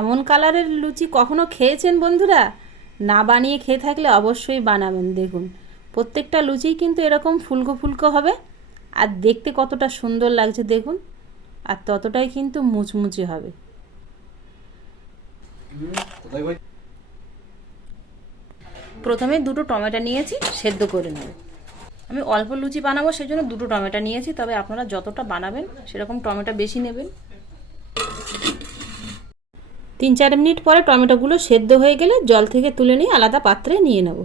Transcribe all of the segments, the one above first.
এমন কালারের লুচি কখনো খেয়েছেন বন্ধুরা? না বানিয়ে খেয়ে থাকলে অবশ্যই বানাবেন। দেখুন প্রত্যেকটা লুচিই কিন্তু এরকম ফুলকো ফুলকো হবে, আর দেখতে কতটা সুন্দর লাগছে দেখুন, আর ততটাই কিন্তু মুচমুচে হবে। প্রথমে দুটো টমেটো নিয়েছি, সেদ্ধ করে নেব। আমি অল্প লুচি বানাবো সেই জন্য দুটো টমেটো নিয়েছি, তবে আপনারা যতটা বানাবেন সেরকম টমেটো বেশি নেবেন। 3-4 মিনিট পরে টমেটোগুলো সেদ্ধ হয়ে গেলে জল থেকে তুলে নিয়ে আলাদা পাত্রে নিয়ে নেব।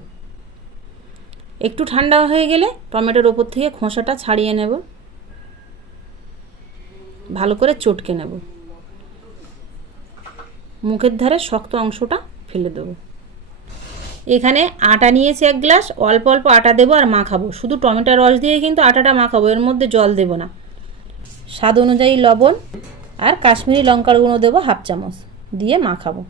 একটু ঠান্ডা হয়ে গেলে টমেটোর ওপর থেকে খোসাটা ছাড়িয়ে নেব, ভালো করে চটকে নেব, মুখের ধারে শক্ত অংশটা ফেলে দেবো। এখানে আটা নিয়েছি 1 গ্লাস, অল্প অল্প আটা দেবো আর মাখাবো। শুধু টমেটোর রস দিয়ে কিন্তু আটাটা মাখাবো, এর মধ্যে জল দেব না। স্বাদ অনুযায়ী লবণ আর কাশ্মীরি লঙ্কার গুঁড়ো দেবো 1/2 চামচ, দিয়ে মাখাবো।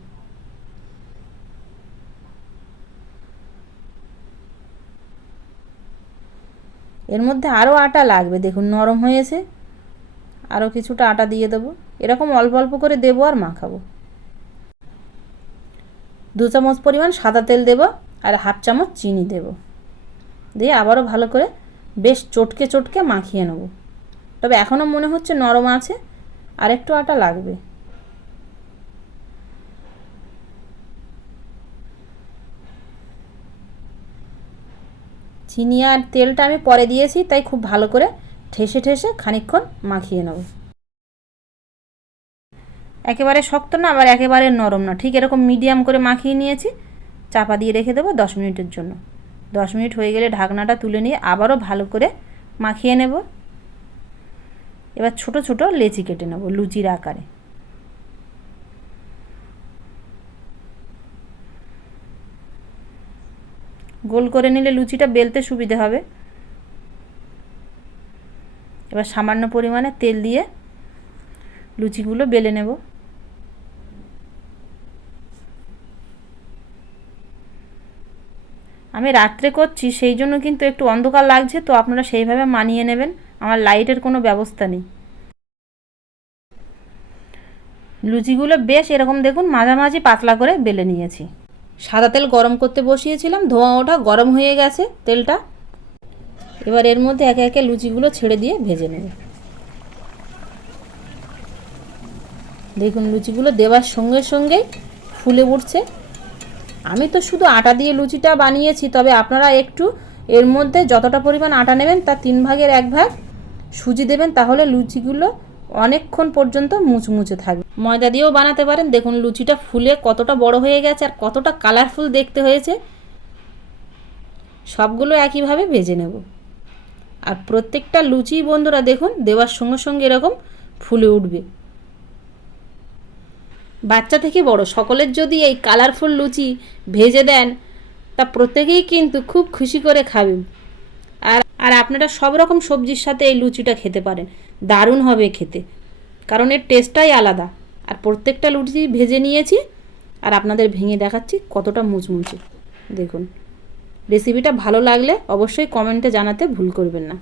এর মধ্যে আরও আটা লাগবে, দেখুন নরম হয়েছে, আরও কিছুটা আটা দিয়ে দেবো। এরকম অল্প অল্প করে দেবো আর মাখাবো। 2 চামচ পরিমাণ সাদা তেল দেব আর 1/2 চামচ চিনি দেব, দিয়ে আবারও ভালো করে বেশ চটকে চটকে মাখিয়ে নেব। তবে এখনও মনে হচ্ছে নরম আছে, আর একটু আটা লাগবে। চিনি আর তেলটা আমি পরে দিয়েছি, তাই খুব ভালো করে ঠেসে ঠেসে খানিকক্ষণ মাখিয়ে নেব। একেবারে শক্ত না, আবার একেবারে নরম না, ঠিক এরকম মিডিয়াম করে মাখিয়ে নিয়েছি। চাপা দিয়ে রেখে দেবো 10 মিনিটের জন্য। 10 মিনিট হয়ে গেলে ঢাকনাটা তুলে নিয়ে আবারও ভালো করে মাখিয়ে নেব। এবার ছোট ছোট লেচি কেটে নেব লুচির আকারে। গোল করে নিলে লুচিটা বেলতে সুবিধে হবে। এবার সামান্য পরিমাণে তেল দিয়ে লুচিগুলো বেলে নেব। আমি রাত্রে করছি সেই জন্য কিন্তু একটু অন্ধকার লাগছে, তো আপনারা সেইভাবে মানিয়ে নেবেন। আমার লাইটের কোনো ব্যবস্থা নেই। লুচিগুলো বেশ এরকম দেখুন মাঝামাঝি পাতলা করে বেলে নিয়েছি। সাদা তেল গরম করতে বসিয়েছিলাম, ধোঁয়া ওঠা গরম হয়ে গেছে তেলটা। এবার এর মধ্যে একে একে লুচিগুলো ছেড়ে দিয়ে ভেজে নেব। দেখুন লুচিগুলো দেওয়ার সঙ্গে সঙ্গেই ফুলে উঠছে। আমি তো শুধু আটা দিয়ে লুচিটা বানিয়েছি, তবে আপনারা একটু এর মধ্যে যতটা পরিমাণ আটা নেবেন তার 3 ভাগের 1 ভাগ সুজি দেবেন, তাহলে লুচিগুলো অনেকক্ষণ পর্যন্ত মুচমুচে থাকবে। ময়দা দিয়েও বানাতে পারেন। দেখুন লুচিটা ফুলে কতটা বড় হয়ে গেছে আর কতটা কালারফুল দেখতে হয়েছে। সবগুলো একইভাবে ভেজে নেব। আর প্রত্যেকটা লুচি বন্ধুরা দেখুন দেওয়ার সঙ্গে সঙ্গে এরকম ফুলে উঠবে। বাচ্চা থেকে বড় সকলের যদি এই কালারফুল লুচি ভেজে দেন, তা প্রত্যেকেই কিন্তু খুব খুশি করে খাবেন। আর আপনারা সব রকম সবজির সাথে এই লুচিটা খেতে পারেন, দারুণ হবে খেতে, কারণ এর টেস্টটাই আলাদা। আর প্রত্যেকটা লুচি ভেজে নিয়েছি আর আপনাদের ভেঙে দেখাচ্ছি কতটা মুচমুচে। দেখুন রেসিপিটা ভালো লাগলে অবশ্যই কমেন্টে জানাতে ভুল করবেন না।